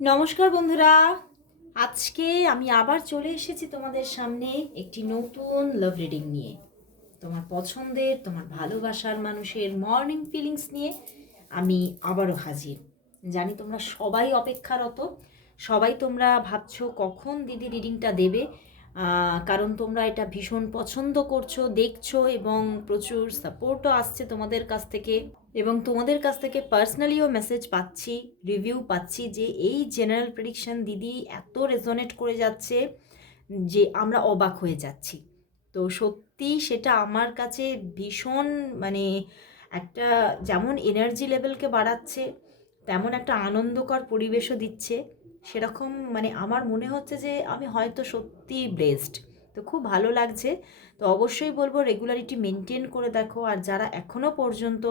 নমস্কার বন্ধুরা, আজকে আমি আবার চলে এসেছি তোমাদের সামনে একটি নতুন লাভ রিডিং নিয়ে। তোমার পছন্দের, তোমার ভালোবাসার মানুষের মর্নিং ফিলিংস নিয়ে আমি আবারও হাজির। জানি তোমরা সবাই অপেক্ষারত, সবাই তোমরা ভাবছো কখন দিদি রিডিংটা দেবে, কারণ তোমরা এটা ভীষণ পছন্দ করছো, দেখছো এবং প্রচুর সাপোর্টও আসছে তোমাদের কাছ থেকে। এবং তোমাদের কাছ থেকে পার্সোনালিও মেসেজ পাচ্ছি, রিভিউ পাচ্ছি যে এই জেনারেল প্রেডিকশন দিদি এত রেজোনেট করে যাচ্ছে যে আমরা অবাক হয়ে যাচ্ছি। তো সত্যি সেটা আমার কাছে ভীষণ মানে একটা, যেমন এনার্জি লেভেলকে বাড়াচ্ছে তেমন একটা আনন্দকর পরিবেশও দিচ্ছে। সেরকম মানে আমার মনে হচ্ছে যে আমি হয়তো সত্যিই ব্লেসড। তো খুব ভালো লাগছে। তো অবশ্যই বলবো রেগুলারিটি মেনটেন করে দেখো। আর যারা এখনও পর্যন্ত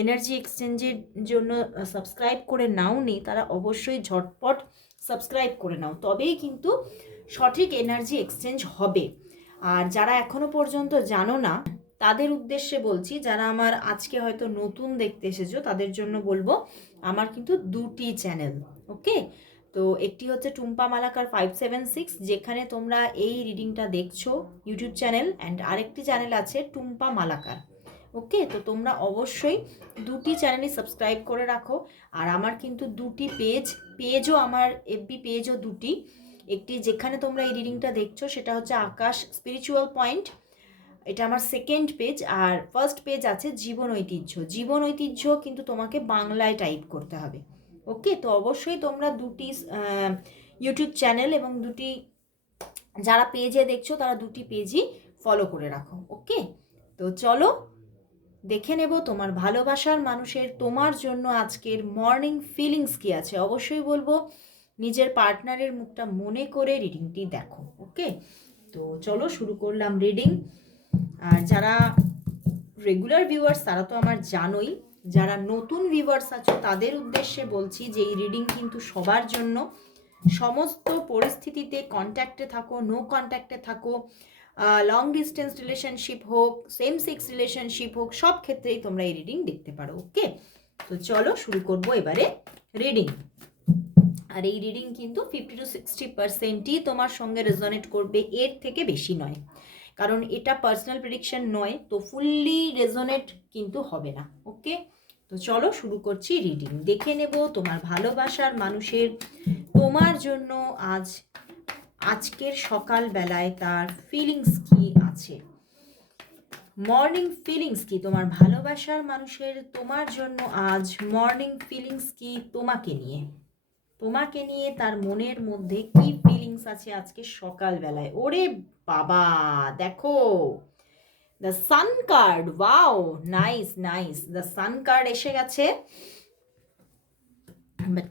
এনার্জি এক্সচেঞ্জের জন্য সাবস্ক্রাইব করে নাওনি তারা অবশ্যই ঝটপট সাবস্ক্রাইব করে নাও, তবেই কিন্তু সঠিক এনার্জি এক্সচেঞ্জ হবে। আর যারা এখনও পর্যন্ত জানো না তাদের উদ্দেশ্যে বলছি, যারা আমার আজকে হয়তো নতুন দেখতে এসেছো তাদের জন্য বলবো আমার কিন্তু দুটি চ্যানেল। ওকে, তো একটি হচ্ছে টুম্পা মালাকার 576, যেখানে তোমরা এই রিডিংটা দেখছো, ইউটিউব চ্যানেল। অ্যান্ড আরেকটি চ্যানেল আছে টুম্পা মালাকার। ওকে, তো তোমরা অবশ্যই দুটি চ্যানেলই সাবস্ক্রাইব করে রাখো। আর আমার কিন্তু দুটি পেজও আমার এফবি পেজও দুটি। একটি যেখানে তোমরা এই রিডিংটা দেখছো সেটা হচ্ছে আকাশ স্পিরিচুয়াল পয়েন্ট, এটা আমার সেকেন্ড পেজ। আর ফার্স্ট পেজ আছে জীবন ঐতিহ্য। জীবন ঐতিহ্য কিন্তু তোমাকে বাংলায় টাইপ করতে হবে। ওকে, তো অবশ্যই তোমরা দুটি ইউটিউব চ্যানেল এবং দুটি যারা পেজে দেখছো তারা দুটি পেজই ফলো করে রাখো। ওকে, তো চলো দেখে নেব তোমার ভালোবাসার মানুষের তোমার জন্য আজকের মর্নিং ফিলিংস কী আছে। অবশ্যই বলবো নিজের পার্টনারের মুখটা মনে করে রিডিংটি দেখো। ওকে, তো চলো শুরু করলাম রিডিং। আর যারা রেগুলার ভিউয়ার্স তারা তো আমার জানোই, যারা নতুন ভিউয়ার্স আছো তাদের উদ্দেশ্যে বলছি যে এই রিডিং কিন্তু সবার জন্য। সমস্ত পরিস্থিতিতে কন্ট্যাক্টে থাকো, নো কন্ট্যাক্টে থাকো, লং ডিস্টেন্স রিলেশনশিপ হোক, সেম সেক্স রিলেশনশিপ হোক, সব ক্ষেত্রেই তোমরা এই রিডিং দেখতে পারো। ওকে, তো চলো শুরু করবো এবারে রিডিং। আর এই রিডিং কিন্তু 50-60%ই তোমার সঙ্গে রেজনেট করবে, এর থেকে বেশি নয়। কারণ এটা পার্সোনাল প্রেডিকশন নয়, তো ফুললি রেজনেট কিন্তু হবে না। ওকে, তো চলো শুরু করছি রিডিং। দেখে নেব তোমার ভালোবাসার মানুষের তোমার জন্য আজকের সকালবেলায় তার ফিলিংস কি আছে, মর্নিং ফিলিংস কি তোমার ভালোবাসার মানুষের তোমার জন্য আজ মর্নিং ফিলিংস কি তোমাকে নিয়ে তার মনের মধ্যে কি ফিলিংস আছে আজকে সকালবেলায়। ওরে বাবা, দেখো the sun card. Wow, nice nice, the sun card এসে গেছে।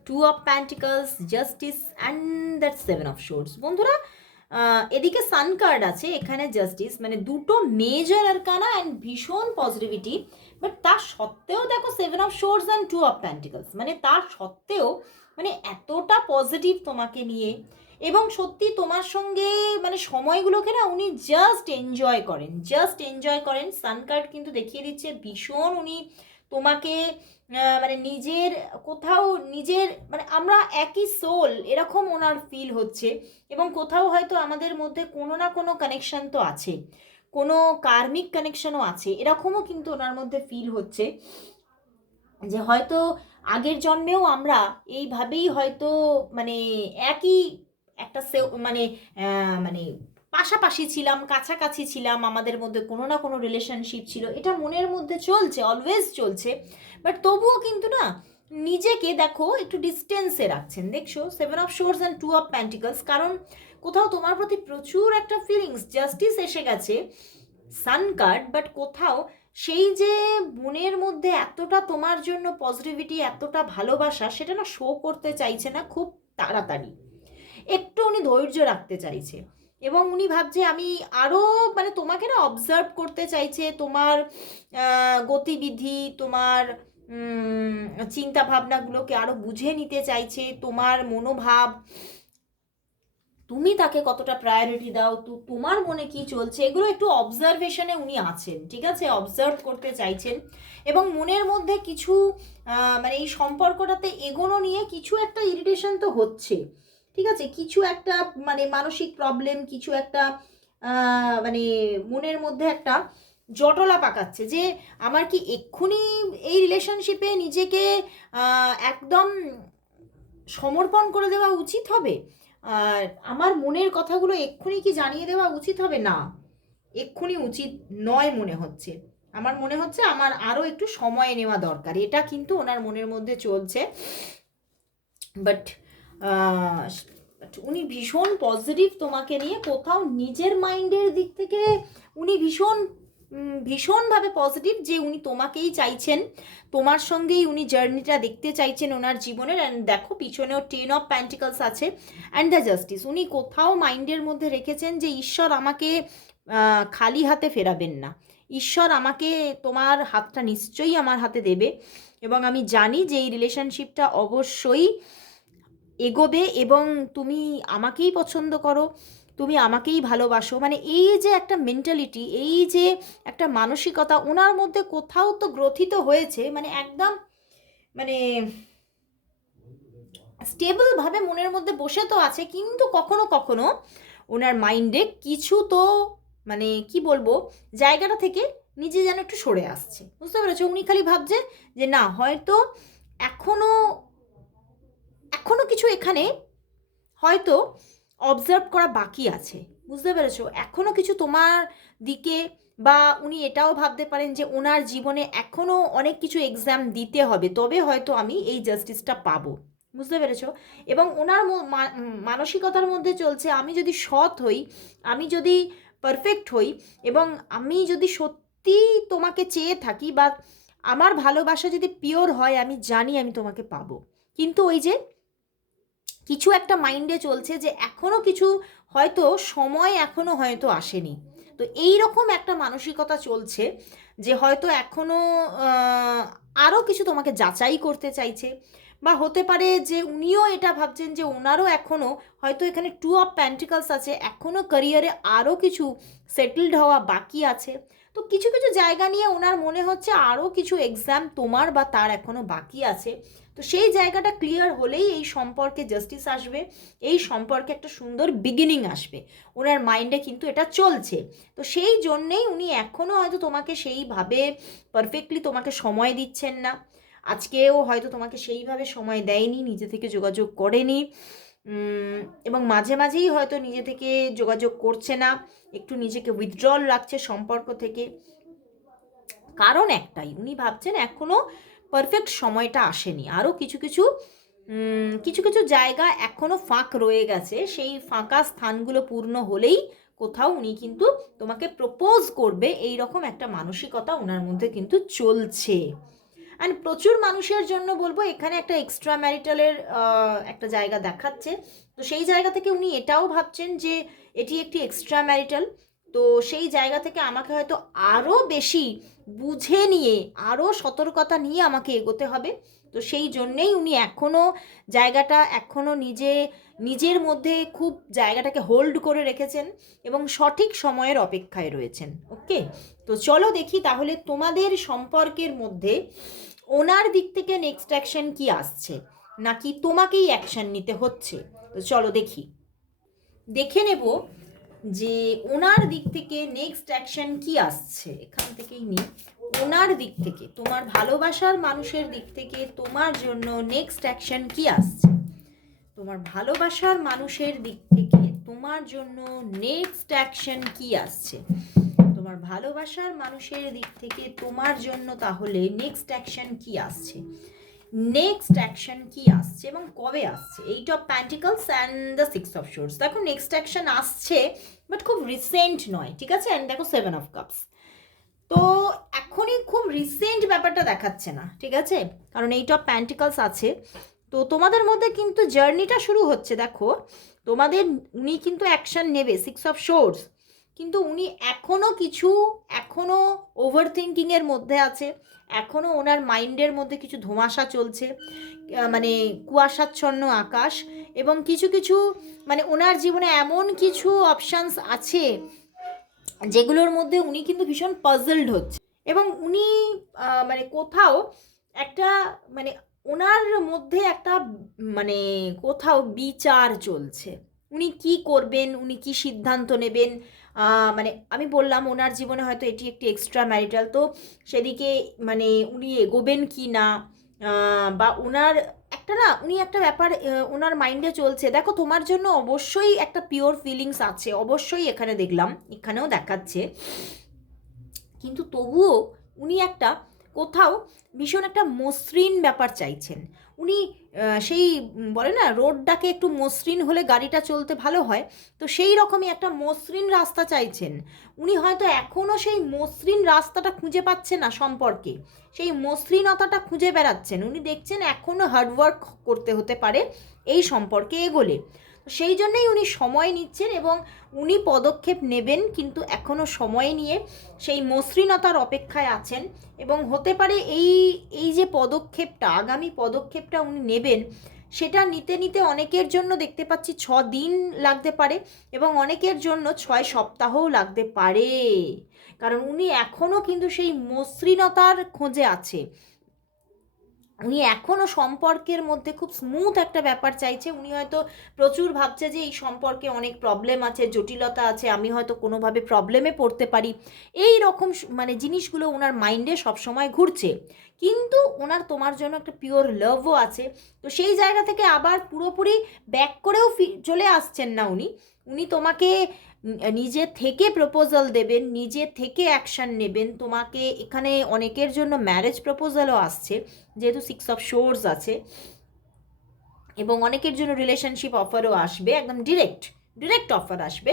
Two of pentacles, justice and that seven of swords. বন্ধুরা, এদিকে সান কার্ড আছে, এখানে জাস্টিস, মানে দুটো মেজর আরকানা অ্যান্ড ভীষণ পজিটিভিটি। বাট তার সত্ত্বেও দেখো seven of swords and two of pentacles, মানে তার সত্ত্বেও মানে এতটা পজিটিভ তোমাকে নিয়ে। এবং সত্যি তোমার সঙ্গে মানে সময়গুলোকে না উনি জাস্ট এনজয় করেন। সান কার্ড কিন্তু দেখিয়ে দিচ্ছে ভীষণ উনি তোমাকে মানে নিজের কোথাও নিজের মানে আমরা একই সোল এরকম ওনার ফিল হচ্ছে। এবং কোথাও হয়তো আমাদের মধ্যে কোনো না কোনো কানেকশন তো আছে, কোনো কার্মিক কানেকশনও আছে, এরকমও কিন্তু ওনার মধ্যে ফিল হচ্ছে যে হয়তো আগের জন্মেও আমরা এইভাবেই হয়তো মানে একই একটা মানে মানে পাশাপাশি ছিলাম, কাছাকাছি ছিলাম, আমাদের মধ্যে কোনো না কোনো রিলেশনশিপ ছিল, এটা মনের মধ্যে চলছে, অলওয়েজ চলছে। বাট তবুও কিন্তু না নিজেকে দেখো একটু ডিস্টেন্সে রাখছেন। দেখছো seven of source and two of particles, কারণ কোথাও তোমার প্রতি প্রচুর একটা ফিলিংস, জাস্টিস এসে গেছে, সান কার্ড। বাট কোথাও সেই যে মনের মধ্যে এতটা তোমার জন্য পজিটিভিটি, এতটা ভালোবাসা, সেটা না শো করতে চাইছে না খুব তাড়াতাড়ি, একটু উনি ধৈর্য রাখতে চাইছে। এবং উনি ভাবছে আমি আরও মানে তোমাকে না অবজার্ভ করতে চাইছে, তোমার গতিবিধি, তোমার চিন্তা ভাবনাগুলোকে আরও বুঝে নিতে চাইছে, তোমার মনোভাব। তুমি তাকে কতটা প্রায়োরিটি দাও, তোমার মনে কি চলছে, এগুলো একটু অবজারভেশনে উনি আছেন, ঠিক আছে, অবজার্ভ করতে চাইছেন। এবং মনের মধ্যে কিছু মানে এই সম্পর্কটাতে এগোনো নিয়ে কিছু একটা ইরিটেশন তো হচ্ছে, ঠিক আছে, কিছু একটা মানে মানসিক প্রবলেম, কিছু একটা মানে মনের মধ্যে একটা জটলা পাকাচ্ছে যে আমার কি এক্ষুনি এই রিলেশনশিপে নিজেকে একদম সমর্পণ করে দেওয়া উচিত হবে, আর আমার মনের কথাগুলো এক্ষুনি কি জানিয়ে দেওয়া উচিত হবে, না এক্ষুনি উচিত নয় মনে হচ্ছে, আমার মনে হচ্ছে আমার আরও একটু সময় নেওয়া দরকার, এটা কিন্তু ওনার মনের মধ্যে চলছে। বাট উনি ভীষণ পজিটিভ তোমাকে নিয়ে, কোথাও নিজের মাইন্ডের দিক থেকে উনি ভীষণভাবে পজিটিভ যে উনি তোমাকেই চাইছেন, তোমার সঙ্গেই উনি জার্নিটা দেখতে চাইছেন ওনার জীবনের। অ্যান্ড দেখো পিছনেও 10 অফ প্যান্টিকলস আছে অ্যান্ড দ্য জাস্টিস। উনি কোথাও মাইন্ডের মধ্যে রেখেছেন যে ঈশ্বর আমাকে খালি হাতে ফেরাবেন না, ঈশ্বর আমাকে তোমার হাতটা নিশ্চয়ই আমার হাতে দেবে, এবং আমি জানি যে এই রিলেশনশিপটা অবশ্যই এগোবে এবং তুমি আমাকেই পছন্দ করো, তুমি আমাকেই ভালোবাসো, মানে এই যে একটা মেন্টালিটি, এই যে একটা মানসিকতা ওনার মধ্যে কোথাও তো গ্রথিত হয়েছে, মানে একদম মানে স্টেবলভাবে মনের মধ্যে বসে তো আছে, কিন্তু কখনো কখনো ওনার মাইন্ডে কিছু তো মানে কি বলবো জায়গাটা থেকে নিজে যেন একটু সরে আসছে, বুঝতে পেরেছো? উনি খালি ভাবছে যে না হয়তো এখনো এখনো কিছু এখানে হয়তো অবজার্ভ করা বাকি আছে, বুঝতে পেরেছো? এখনও কিছু তোমার দিকে, বা উনি এটাও ভাবতে পারেন যে ওনার জীবনে এখনও অনেক কিছু এক্সাম দিতে হবে, তবে হয়তো আমি এই জাস্টিসটা পাবো, বুঝতে পেরেছো? এবং ওনার মানসিকতার মধ্যে চলছে আমি যদি সৎ হই, আমি যদি পারফেক্ট হই, এবং আমি যদি সত্যি তোমাকে চেয়ে থাকি, বা আমার ভালোবাসা যদি পিওর হয়, আমি জানি আমি তোমাকে পাবো। কিন্তু ওই যে কিছু একটা মাইন্ডে চলছে যে এখনও কিছু হয়তো সময় এখনও হয়তো আসেনি, তো এই রকম একটা মানসিকতা চলছে যে হয়তো এখনও আরও কিছু তোমাকে যাচাই করতে চাইছে, বা হতে পারে যে উনিও এটা ভাবছেন যে ওনারও এখনও হয়তো এখানে 2 অফ প্যান্টিকলস আছে, এখনও ক্যারিয়ারে আরও কিছু সেটেলড হওয়া বাকি আছে, তো কিছু কিছু জায়গা নিয়ে ওনার মনে হচ্ছে আরও কিছু এক্সাম তোমার বা তার এখনও বাকি আছে, তো সেই জায়গাটা ক্লিয়ার হলেই এই সম্পর্কে জাস্টিস আসবে, এই সম্পর্কে একটা সুন্দর বিগিনিং আসবে, ওনার মাইন্ডে কিন্তু এটা চলছে। তো সেই জন্যেই উনি এখনও হয়তো তোমাকে সেইভাবে পারফেক্টলি তোমাকে সময় দিচ্ছেন না, আজকেও হয়তো তোমাকে সেইভাবে সময় দেয়নি, নিজে থেকে যোগাযোগ করেনি, এবং মাঝে মাঝেই হয়তো নিজে থেকে যোগাযোগ করছে না, একটু নিজেকে উইথড্রল রাখছে সম্পর্ক থেকে। কারণ একটাই, উনি ভাবছেন এখনও পারফেক্ট সময়টা আসেনি, আরও কিছু কিছু কিছু কিছু জায়গা এখনও ফাঁক রয়ে গেছে, সেই ফাঁকা স্থানগুলো পূর্ণ হলেই কোথাও উনি কিন্তু তোমাকে প্রপোজ করবে, এই রকম একটা মানসিকতা ওনার মধ্যে কিন্তু চলছে। অ্যান্ড প্রচুর মানুষের জন্য বলবো এখানে একটা এক্সট্রা ম্যারিটালের একটা জায়গা দেখাচ্ছে, তো সেই জায়গা থেকে উনি এটাও ভাবছেন যে এটি একটি এক্সট্রা ম্যারিটাল, তো সেই জায়গা থেকে আমাকে হয়তো আরও বেশি বুঝে নিয়ে আরও সতর্কতা নিয়ে আমাকে এগোতে হবে, তো সেই জন্যেই উনি এখনও জায়গাটা এখনও নিজের মধ্যে খুব জায়গাটাকে হোল্ড করে রেখেছেন এবং সঠিক সময়ের অপেক্ষায় রয়েছেন। ওকে, তো চলো দেখি তাহলে তোমাদের সম্পর্কের মধ্যে ওনার দিক থেকে নেক্সট অ্যাকশন কি আসছে, নাকি তোমাকেই অ্যাকশন নিতে হচ্ছে। তো চলো দেখে নেব যে ওনার দিক থেকে নেক্সট অ্যাকশন কি আসছে, এখান থেকেই নিই। ওনার দিক থেকে, তোমার ভালোবাসার মানুষের দিক থেকে তোমার জন্য নেক্সট অ্যাকশন কি আসছে, তোমার ভালোবাসার মানুষের দিক থেকে তোমার জন্য নেক্সট অ্যাকশন কি আসছে, তোমার ভালোবাসার মানুষের দিক থেকে তোমার জন্য তাহলে নেক্সট অ্যাকশন কি আসছে, নেক্সট অ্যাকশন কি আসছে এবং কবে আসছে। 8 of pentacles and the 6 of swords. দেখো নেক্সট অ্যাকশন আসছে বাট খুব রিসেন্ট নয়, ঠিক আছে। অ্যান্ড দেখো 7 অফ কাপস, তো এখনই খুব রিসেন্ট ব্যাপারটা দেখাচ্ছে না, ঠিক আছে, কারণ 8 অফ প্যান্টিকলস আছে, তো তোমাদের মধ্যে কিন্তু জার্নিটা শুরু হচ্ছে। দেখো তোমাদের উনি কিন্তু অ্যাকশন নেবে, 6 অফ শোর্স, কিন্তু উনি এখনও ওভার থিঙ্কিংয়ের মধ্যে আছে, এখনও ওনার মাইন্ডের মধ্যে কিছু ধোঁয়াশা চলছে, মানে কুয়াশাচ্ছন্ন আকাশ, এবং কিছু কিছু মানে ওনার জীবনে এমন কিছু অপশানস আছে যেগুলোর মধ্যে উনি কিন্তু ভীষণ পাজলড হচ্ছে, এবং উনি মানে কোথাও একটা মানে ওনার মধ্যে একটা মানে কোথাও বিচার চলছে, উনি কি করবেন, উনি কি সিদ্ধান্ত নেবেন। মানে আমি বললাম ওনার জীবনে হয়তো এটি একটি এক্সট্রা ম্যারিটাল, তো সেদিকে মানে উনি এগোবেন কি না, বা ওনার একটা না উনি একটা ব্যাপার ওনার মাইন্ডে চলছে, দেখো তোমার জন্য অবশ্যই একটা পিওর ফিলিংস আছে, অবশ্যই এখানে দেখলাম, এখানেও দেখাচ্ছে, কিন্তু তবুও উনি একটা কোথাও ভীষণ একটা মসৃণ ব্যাপার চাইছেন। উনি সেই বলে না রোডটাকে একটু মসৃণ হলে গাড়িটা চলতে ভালো হয়, তো সেই রকমই একটা মসৃণ রাস্তা চাইছেন। উনি হয়তো এখনও সেই মসৃণ রাস্তাটা খুঁজে পাচ্ছেন না সম্পর্কে, সেই মসৃণতাটা খুঁজে বেড়াচ্ছেন, উনি দেখছেন এখনও হার্ডওয়ার্ক করতে হতে পারে এই সম্পর্কে এগোলে। সেই জন্যেই উনি সময় নিচ্ছেন এবং উনি পদক্ষেপ নেবেন, কিন্তু এখনও সময় নিয়ে সেই মসৃণতার অপেক্ষায় আছেন। এবং হতে পারে এই এই যে পদক্ষেপটা, আগামী পদক্ষেপটা উনি নেবেন, সেটা নিতে নিতে অনেকের জন্য দেখতে পাচ্ছি 6 দিন লাগতে পারে, এবং অনেকের জন্য 6 সপ্তাহও লাগতে পারে, কারণ উনি এখনও কিন্তু সেই মসৃণতার খোঁজে আছে। উনি এখনও সম্পর্কের মধ্যে খুব স্মুথ একটা ব্যাপার চাইছে। উনি হয়তো প্রচুর ভাবছে যে এই সম্পর্কে অনেক প্রবলেম আছে, জটিলতা আছে, আমি হয়তো কোনোভাবে প্রবলেমে পড়তে পারি, এই রকম মানে জিনিসগুলো ওনার মাইন্ডে সবসময় ঘুরছে। কিন্তু ওনার তোমার জন্য একটা পিওর লাভও আছে, তো সেই জায়গা থেকে আবার পুরোপুরি ব্যাক করেও চলে আসছেন না উনি। উনি তোমাকে নিজে থেকে প্রপোজাল দেবেন, নিজে থেকে অ্যাকশান নেবেন তোমাকে। এখানে অনেকের জন্য ম্যারেজ প্রপোজালও আসছে, যেহেতু 6 অফ সোর্স আছে, এবং অনেকের জন্য রিলেশনশিপ অফারও আসবে, একদম ডিরেক্ট অফার আসবে।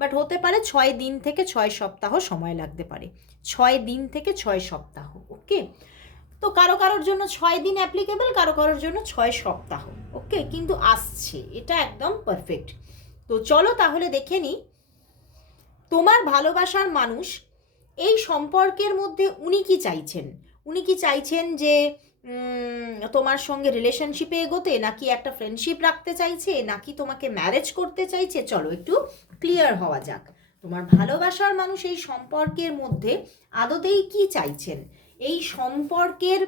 বাট হতে পারে 6 দিন থেকে 6 সপ্তাহ সময় লাগতে পারে, 6 দিন থেকে 6 সপ্তাহ। ওকে, তো কারো কারোর জন্য 6 দিন অ্যাপ্লিকেবল, কারো কারোর জন্য 6 সপ্তাহ। ওকে, কিন্তু আসছে, এটা একদম পারফেক্ট। তো চলো তাহলে দেখে নিই তোমার ভালোবাসার মানুষ এই সম্পর্কের মধ্যে উনি কি চাইছেন। উনি কি চাইছেন যে তোমার সঙ্গে রিলেশনশিপে এগোতে, নাকি একটা ফ্রেন্ডশিপ রাখতে চাইছে, নাকি তোমাকে ম্যারেজ করতে চাইছে? চলো একটু ক্লিয়ার হওয়া যাক। তোমার ভালোবাসার মানুষ এই সম্পর্কের মধ্যে আদতেই কি চাইছেন, এই সম্পর্কের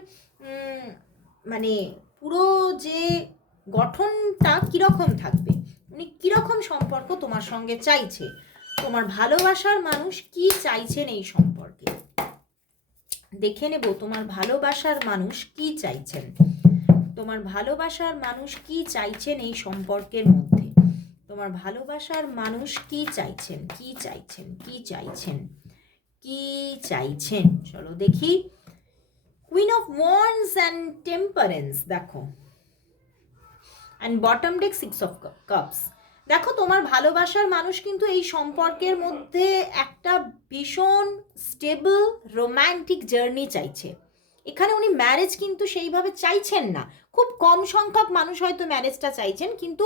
মানে পুরো যে গঠনটা কীরকম থাকবে, উনি কীরকম সম্পর্ক তোমার সঙ্গে চাইছে, তোমার ভালোবাসার মানুষ কি চাইছেন এই সম্পর্কে। দেখে নেব তোমার ভালোবাসার মানুষ কি চাইছেন, তোমার ভালোবাসার মানুষ কি চাইছেন এই সম্পর্কের মধ্যে, তোমার ভালোবাসার মানুষ কি চাইছেন, কি চাইছেন, কি চাইছেন, কি চাইছেন। চলো দেখি। Queen of wands and temperance দেখো, and bottom deck 6 of cups. দেখো তোমার ভালোবাসার মানুষ কিন্তু এই সম্পর্কের মধ্যে একটা ভীষণ স্টেবল রোম্যান্টিক জার্নি চাইছে। এখানে উনি ম্যারেজ কিন্তু সেইভাবে চাইছেন না, খুব কম সংখ্যক মানুষ হয়তো ম্যারেজটা চাইছেন, কিন্তু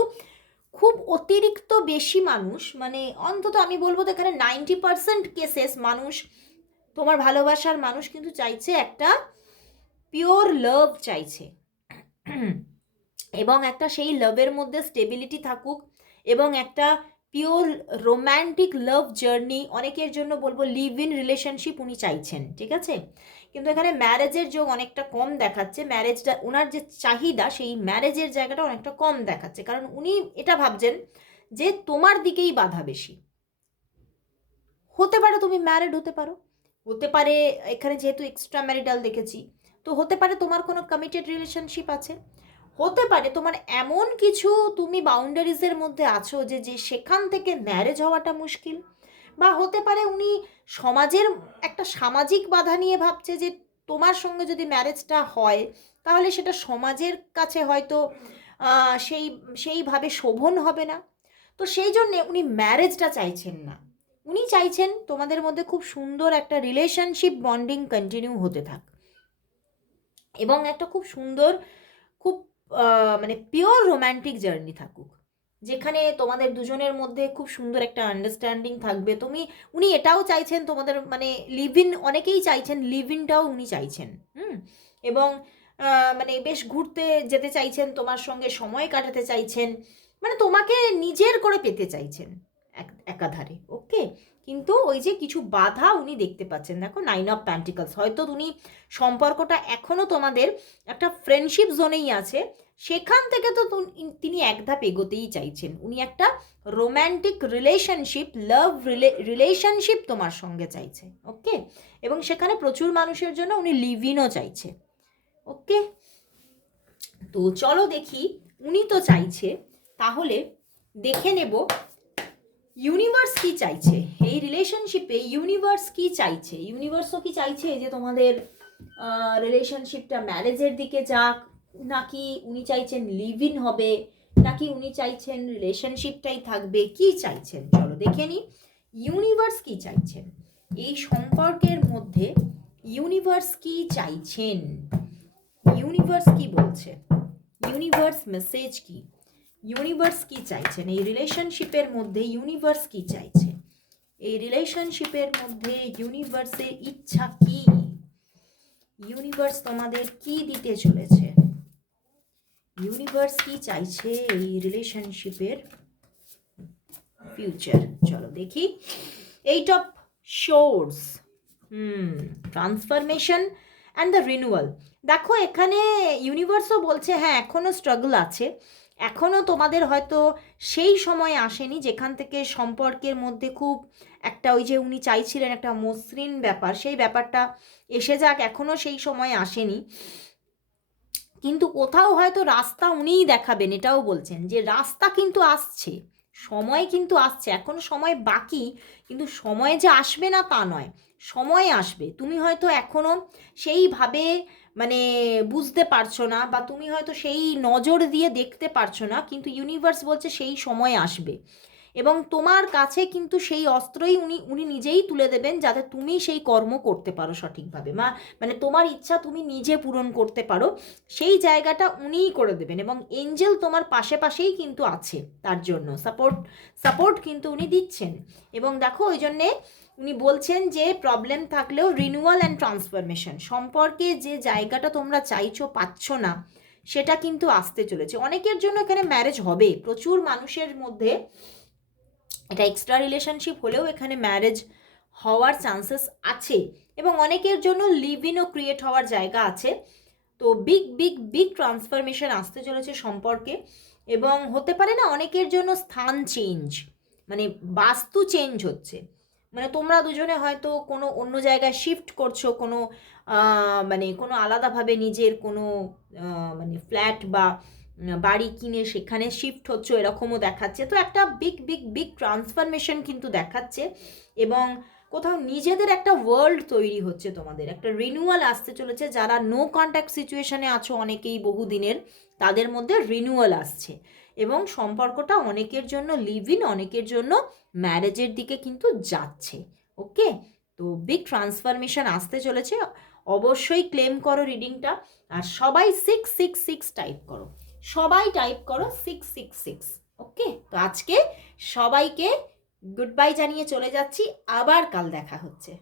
খুব অতিরিক্ত বেশি মানুষ, মানে অন্তত আমি বলবো তো এখানে 90% কেসেস মানুষ, তোমার ভালোবাসার মানুষ কিন্তু চাইছে একটা পিওর লাভ চাইছে, এবং একটা সেই লাভের মধ্যে স্টেবিলিটি থাকুক, এবং একটা পিওর রোম্যান্টিক লাভ জার্নি, অনেকের জন্য বলবো লিভ ইন রিলেশনশিপ উনি চাইছেন, ঠিক আছে। কিন্তু এখানে ম্যারেজের যোগ অনেকটা কম দেখাচ্ছে, ম্যারেজটা ওনার যে চাহিদা সেই ম্যারেজের জায়গাটা অনেকটা কম দেখাচ্ছে, কারণ উনি এটা ভাবছেন যে তোমার দিকেই বাধা বেশি। হতে পারে তুমি ম্যারিড হতে পারো, হতে পারে এখানে যেহেতু এক্সট্রা ম্যারিটাল দেখেছি, তো হতে পারে তোমার কোনো কমিটেড রিলেশনশিপ আছে, হতে পারে তোমার এমন কিছু তুমি বাউন্ডারিজের মধ্যে আছো যে যে সেখান থেকে ম্যারেজ হওয়াটা মুশকিল, বা হতে পারে উনি সমাজের একটা সামাজিক বাধা নিয়ে ভাবছে যে তোমার সঙ্গে যদি ম্যারেজটা হয় তাহলে সেটা সমাজের কাছে হয়তো সেইভাবে শোভন হবে না। তো সেই জন্যে উনি ম্যারেজটা চাইছেন না, উনি চাইছেন তোমাদের মধ্যে খুব সুন্দর একটা রিলেশনশিপ বন্ডিং কন্টিনিউ হতে থাক, এবং একটা খুব সুন্দর খুব মানে পিওর রোম্যান্টিক জার্নি থাকুক, যেখানে তোমাদের দুজনের মধ্যে খুব সুন্দর একটা আন্ডারস্ট্যান্ডিং থাকবে। উনি এটাও চাইছেন তোমাদের মানে লিভ ইন, অনেকেই চাইছেন লিভ ইনটাও উনি চাইছেন, এবং মানে বেশ ঘুরতে যেতে চাইছেন, তোমার সঙ্গে সময় কাটাতে চাইছেন, মানে তোমাকে নিজের করে পেতে চাইছেন একাধারে। ওকে, কিন্তু ওই যে কিছু বাধা উনি দেখতে পাচ্ছেন। দেখো 9 অফ প্যান্টিকলস, হয়তো উনি সম্পর্কটা এখনও তোমাদের একটা ফ্রেন্ডশিপ জোনেই আছে, সেখান থেকে তো তিনি এক ধাপ এগোতেই চাইছেন। উনি একটা রোম্যান্টিক রিলেশনশিপ, লাভ রিলেশনশিপ তোমার সঙ্গে চাইছে। ওকে, এবং সেখানে প্রচুর মানুষের জন্য উনি লিভ ইনও চাইছে। ওকে, তো চলো দেখি উনি তো চাইছে, তাহলে দেখে নেব ইউনিভার্স কি চাইছে এই রিলেশনশিপে। ইউনিভার্স কি চাইছে? ইউনিভার্সও কি চাইছে যে তোমাদের রিলেশনশিপটা ম্যারেজের দিকে যাক, নাকি উনি চাইছেন লিভ ইন হবে, নাকি উনি চাইছেন রিলেশনশিপটাই থাকবে? কি চাইছেন চলো দেখে নিই ইউনিভার্স কি চাইছেন এই সম্পর্কের মধ্যে। ইউনিভার্স কি চাইছেন? ইউনিভার্স কি বলছে? ইউনিভার্স মেসেজ কি? ইউনিভার্স কি চাইছেন এই রিলেশনশিপের মধ্যে? ইউনিভার্স কি চাইছে এই রিলেশনশিপের মধ্যে? ইউনিভার্সের ইচ্ছা কি? ইউনিভার্স তোমাদের কি দিতে চলেছে? ইউনিভার্স কি চাইছে এই রিলেশনশিপের ফিউচার? চলো দেখি। 8 of swords, transformation and the renewal. দেখো এখানে ইউনিভার্সও বলছে হ্যাঁ এখনও স্ট্রাগল আছে, এখনও তোমাদের হয়তো সেই সময় আসেনি যেখান থেকে সম্পর্কের মধ্যে খুব একটা ওই যে উনি চাইছিলেন একটা মসৃণ ব্যাপার, সেই ব্যাপারটা এসে যাক, এখনও সেই সময় আসেনি। কিন্তু কোথাও হয়তো রাস্তা উনিই দেখাবেন, এটাও বলছেন যে রাস্তা কিন্তু আসছে, সময় কিন্তু আসছে, এখনো সময় বাকি, কিন্তু সময় যে আসবে না তা নয়, সময় আসবে। তুমি হয়তো এখনো সেইভাবে মানে বুঝতে পারছো না, বা তুমি হয়তো সেই নজর দিয়ে দেখতে পারছো না, কিন্তু ইউনিভার্স বলছে সেই সময় আসবে, এবং তোমার কাছে কিন্তু সেই অস্ত্রই উনি নিজেই তুলে দেবেন, যাতে তুমি সেই কর্ম করতে পারো সঠিকভাবে, মানে তোমার ইচ্ছা তুমি নিজে পূরণ করতে পারো, সেই জায়গাটা উনিই করে দেবেন। এবং এঞ্জেল তোমার পাশেই কিন্তু আছে, তার জন্য সাপোর্ট কিন্তু উনি দিচ্ছেন। এবং দেখো ওই জন্যে উনি বলছেন যে প্রবলেম থাকলেও রিনিউয়াল অ্যান্ড ট্রান্সফরমেশন, সম্পর্কে যে জায়গাটা তোমরা চাইছো পাচ্ছ না, সেটা কিন্তু আসতে চলেছে। অনেকের জন্য এখানে ম্যারেজ হবে, প্রচুর মানুষের মধ্যে এটা এক্সট্রা রিলেশনশিপ হলেও এখানে ম্যারেজ হওয়ার চান্সেস আছে, এবং অনেকের জন্য লিভ ইনও ক্রিয়েট হওয়ার জায়গা আছে। তো বিগ ট্রান্সফরমেশন আসতে চলেছে সম্পর্কে, এবং হতে পারে না অনেকের জন্য স্থান চেঞ্জ, মানে বাস্তু চেঞ্জ হচ্ছে, মানে তোমরা দুজনে হয়তো কোনো অন্য জায়গায় শিফট করছো, কোনো মানে কোনো আলাদাভাবে নিজের কোনো মানে ফ্ল্যাট বা বাড়ি কিনে সেখানে শিফট হচ্ছে, এরকমও দেখাচ্ছে। তো একটা বিগ ট্রান্সফরমেশন কিন্তু দেখাচ্ছে, এবং কোথাও নিজেদের একটা ওয়ার্ল্ড তৈরি হচ্ছে, তোমাদের একটা রিনিউয়াল আসতে চলেছে। যারা নো কন্ট্যাক্ট সিচুয়েশনে আছো অনেকেই বহুদিনের, তাদের মধ্যে রিনিউয়াল আসছে, এবং সম্পর্কটা অনেকের জন্য লিভ ইন, অনেকের জন্য ম্যারেজের দিকে কিন্তু যাচ্ছে। ওকে, তো বিগ ট্রান্সফরমেশন আসতে চলেছে। অবশ্যই ক্লেম করো রিডিংটা, আর সবাই 666 টাইপ করো, সবাই টাইপ করো 666। ওকে, তো আজকে সবাইকে গুড বাই জানিয়ে চলে যাচ্ছি, আবার কাল দেখা হচ্ছে।